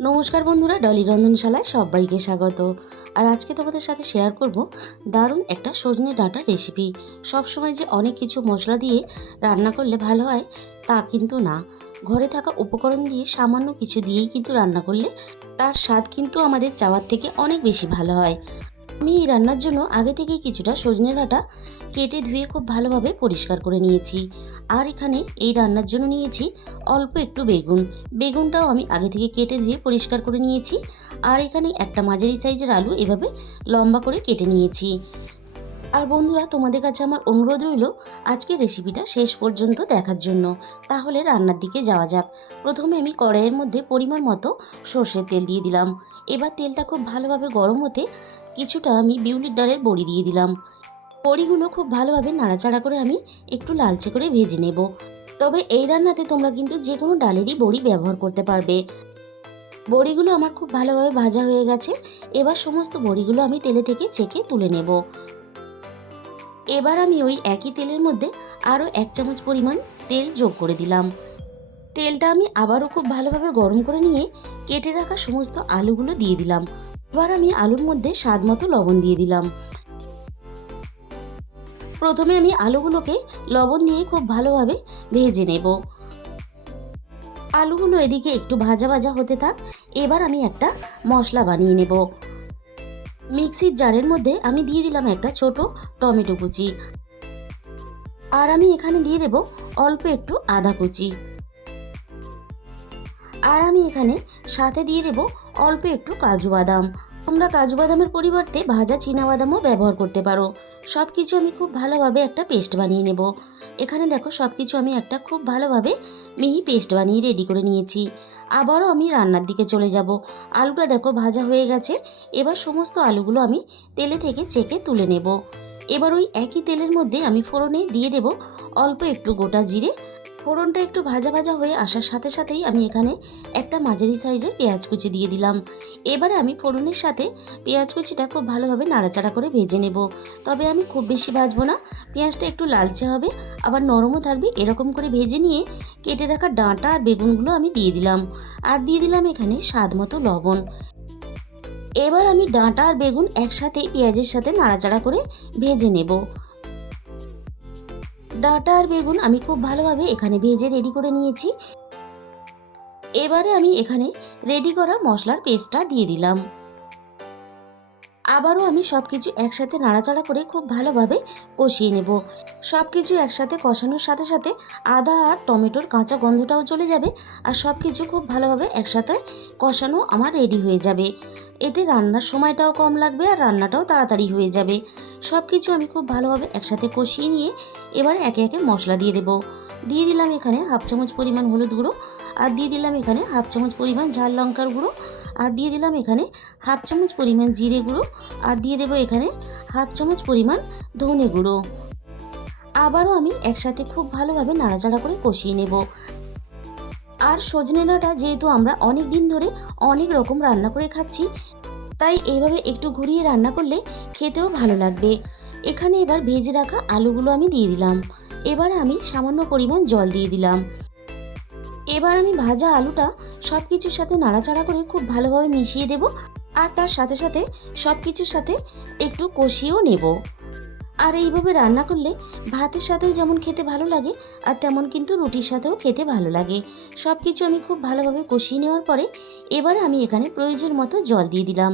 নমস্কার বন্ধুরা, ডলি রন্ধনশালায় সবাইকে স্বাগত। আর আজকে তোমাদের সাথে শেয়ার করব দারুণ একটা সজনে ডাঁটার রেসিপি। সবসময় যে অনেক কিছু মশলা দিয়ে রান্না করলে ভালো হয় তা কিন্তু না। ঘরে থাকা উপকরণ দিয়ে সামান্য কিছু দিয়েই কিন্তু রান্না করলে তার স্বাদ কিন্তু আমাদের চাওয়ার থেকে অনেক বেশি ভালো হয়। আমি এই রান্নার জন্য আগে থেকেই কিছুটা সজনে ডাঁটা কেটে ধুয়ে খুব ভালোভাবে পরিষ্কার করে নিয়েছি। আর এখানে এই রান্নার জন্য নিয়েছি অল্প একটু বেগুনটাও আমি আগে থেকে কেটে ধুয়ে পরিষ্কার করে নিয়েছি। আর এখানে একটা মাঝারি সাইজের আলু এভাবে লম্বা করে কেটে নিয়েছি। আর বন্ধুরা, তোমাদের কাছে আমার অনুরোধ রইল আজকের রেসিপিটা শেষ পর্যন্ত দেখার জন্য। তাহলে রান্নার দিকে যাওয়া যাক। প্রথমে আমি কড়াইয়ের মধ্যে পরিমাণ মতো সর্ষের তেল দিয়ে দিলাম। এবার তেলটা খুব ভালোভাবে গরম হতে কিছুটা আমি বিউলির ডালের বড়ি দিয়ে দিলাম। বড়িগুলো খুব ভালোভাবে নাড়াচাড়া করে আমি একটু লালচে করে ভেজে নেব। তবে এই রান্নাতে তোমরা কিন্তু যে কোনো ডালেরই বড়ি ব্যবহার করতে পারবে। বড়িগুলো আমার খুব ভালোভাবে ভাজা হয়ে গেছে। এবার সমস্ত বড়িগুলো আমি তেলে থেকে ছেঁকে তুলে নেব। এবার আমি ওই একই তেলের মধ্যে আরও 1 চামচ পরিমাণ তেল যোগ করে দিলাম। তেলটা আমি আবারও খুব ভালোভাবে গরম করে নিয়ে কেটে রাখা সমস্ত আলুগুলো দিয়ে দিলাম। এবার আমি আলুর মধ্যে স্বাদ মতো লবণ দিয়ে দিলাম। প্রথমে আমি আলুগুলোকে লবণ দিয়ে খুব ভালোভাবে ভেজে নেব। আলুগুলো এদিকে একটু ভাজা ভাজা হতে থাক। এবার আমি একটা মশলা বানিয়ে নেব। মিক্সির জারের মধ্যে আমি দিয়ে দিলাম একটা ছোট টমেটো কুচি। আর আমি এখানে দিয়ে দেব অল্প একটু আদা কুচি। আর আমি এখানে সাথে দিয়ে দেব অল্প একটু কাজু বাদাম। তোমরা কাজু বাদামের পরিবর্তে ভাজা চীনা বাদামও ব্যবহার করতে পারো। সব কিছু আমি খুব ভালোভাবে একটা পেস্ট বানিয়ে নেব। এখানে দেখো সব কিছু আমি একটা খুব ভালোভাবে মিহি পেস্ট বানিয়ে রেডি করে নিয়েছি। আবারও আমি রান্নার দিকে চলে যাব। আলুটা দেখো ভাজা হয়ে গেছে। এবার সমস্ত আলুগুলো আমি তেলে থেকে ছেঁকে তুলে নেব। এবার ওই একই তেলের মধ্যে আমি ফোড়নে দিয়ে দেব অল্প একটু গোটা জিরে। ফোড়নটা একটু ভাজা ভাজা হয়ে আসার সাথে সাথেই আমি এখানে একটা মাঝারি সাইজের পেঁয়াজ কুচি দিয়ে দিলাম। এবারে আমি ফোড়নের সাথে পেঁয়াজ কুচিটা খুব ভালোভাবে নাড়াচাড়া করে ভেজে নেব। তবে আমি খুব বেশি ভাজবো না, পেঁয়াজটা একটু লালচে হবে আবার নরমও থাকবে, এরকম করে ভেজে নিয়ে কেটে রাখা ডাঁটা আর বেগুনগুলো আমি দিয়ে দিলাম। আর দিয়ে দিলাম এখানে স্বাদ মতো লবণ। এবার আমি ডাঁটা আর বেগুন একসাথে পেঁয়াজের সাথে নাড়াচাড়া করে ভেজে নেব। ডাঁটা আর বেগুন আমি খুব ভালোভাবে এখানে ভেজে রেডি করে নিয়েছি। এবারে আমি এখানে রেডি করা মশলার পেস্টটা দিয়ে দিলাম। আবারও আমি সব কিছু একসাথে নাড়াচাড়া করে খুব ভালোভাবে কষিয়ে নেব। সব কিছু একসাথে কষানোর সাথে সাথে আদা আর টমেটোর কাঁচা গন্ধটাও চলে যাবে। আর সব কিছু খুব ভালোভাবে একসাথে কষানো আমার রেডি হয়ে যাবে। এতে রান্নার সময়টাও কম লাগবে আর রান্নাটাও তাড়াতাড়ি হয়ে যাবে। সব কিছু আমি খুব ভালোভাবে একসাথে কষিয়ে নিয়ে এবারে একে একে মশলা দিয়ে দেব। দিয়ে দিলাম এখানে 1/2 চামচ পরিমাণ হলুদ গুঁড়ো। আর দিয়ে দিলাম এখানে 1/2 চামচ পরিমাণ ঝাল লঙ্কার গুঁড়ো। আর দিয়ে দিলাম এখানে 1/2 চামচ পরিমাণ জিরে গুঁড়ো। আর দিয়ে দেবো এখানে 1/2 চামচ পরিমাণ ধনে গুঁড়ো। আবারও আমি একসাথে খুব ভালোভাবে নাড়াচাড়া করে কষিয়ে নেব। আর সজনে ডাঁটা যেহেতু আমরা অনেক দিন ধরে অনেক রকম রান্না করে খাচ্ছি, তাই এইভাবে একটু ঘুরিয়ে রান্না করলে খেতেও ভালো লাগবে। এখানে এবার ভেজে রাখা আলুগুলো আমি দিয়ে দিলাম। এবার আমি সামান্য পরিমাণ জল দিয়ে দিলাম। এবার আমি ভাজা আলুটা সব কিছুর সাথে নাড়াচাড়া করে খুব ভালোভাবে মিশিয়ে দেব। আর তার সাথে সাথে সব কিছুর সাথে একটু কষিয়েও নেব। আর এইভাবে রান্না করলে ভাতের সাথেও যেমন খেতে ভালো লাগে আর তেমন কিন্তু রুটির সাথেও খেতে ভালো লাগে। সব কিছু আমি খুব ভালোভাবে কষিয়ে নেওয়ার পরে এবারে আমি এখানে প্রয়োজন মতো জল দিয়ে দিলাম,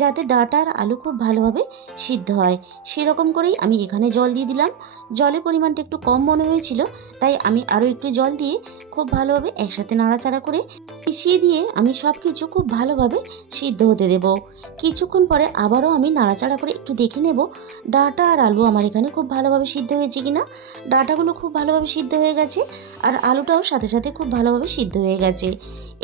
যাতে ডাঁটা আর আলু খুব ভালোভাবে সিদ্ধ হয়। সেরকম করেই আমি এখানে জল দিয়ে দিলাম। জলের পরিমাণটা একটু কম মনে হয়েছিল, তাই আমি আরও একটু জল দিয়ে খুব ভালোভাবে একসাথে নাড়াচাড়া করে মিশিয়ে দিয়ে আমি সব কিছু খুব ভালোভাবে সিদ্ধ হতে দেব। কিছুক্ষণ পরে আবারও আমি নাড়াচাড়া করে একটু দেখে নেব ডাঁটা আর আলু আমার এখানে খুব ভালোভাবে সিদ্ধ হয়েছে কিনা। ডাঁটাগুলো খুব ভালোভাবে সিদ্ধ হয়ে গেছে আর আলুটাও সাথে সাথে খুব ভালোভাবে সিদ্ধ হয়ে গেছে।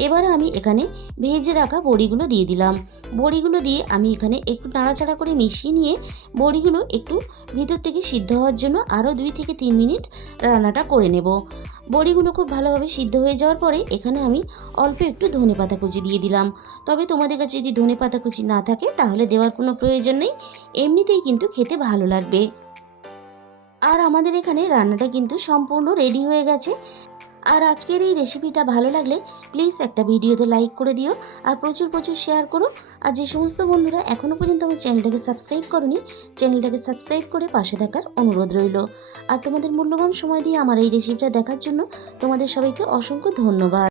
এবারে আমি এখানে ভেজে রাখা বড়িগুলো দিয়ে দিলাম। বড়িগুলো দিয়ে আমি এখানে একটু নাড়াচাড়া করে মিশিয়ে নিয়ে বড়িগুলো একটু ভিতর থেকে সিদ্ধ হওয়ার জন্য আরও 2 থেকে 3 মিনিট রান্নাটা করে নেব। বড়িগুলো খুব ভালোভাবে সিদ্ধ হয়ে যাওয়ার পরে এখানে আমি অল্প একটু ধনেপাতা কুচি দিয়ে দিলাম। তবে তোমাদের কাছে যদি ধনেপাতা কুচি না থাকে তাহলে দেওয়ার কোনো প্রয়োজন নেই, এমনিতেই কিন্তু খেতে ভালো লাগবে। আর আমাদের এখানে রান্নাটা কিন্তু সম্পূর্ণ রেডি হয়ে গেছে। আর আজকের এই রেসিপিটা ভালো লাগলে প্লিজ একটা ভিডিওতে লাইক করে দিও আর প্রচুর প্রচুর শেয়ার করো। আর যে সমস্ত বন্ধুরা এখনও পর্যন্ত আমার চ্যানেলটাকে সাবস্ক্রাইব করনি, চ্যানেলটাকে সাবস্ক্রাইব করে পাশে থাকার অনুরোধ রইল। আর তোমাদের মূল্যবান সময় দিয়ে আমার এই রেসিপিটা দেখার জন্য তোমাদের সবাইকে অসংখ্য ধন্যবাদ।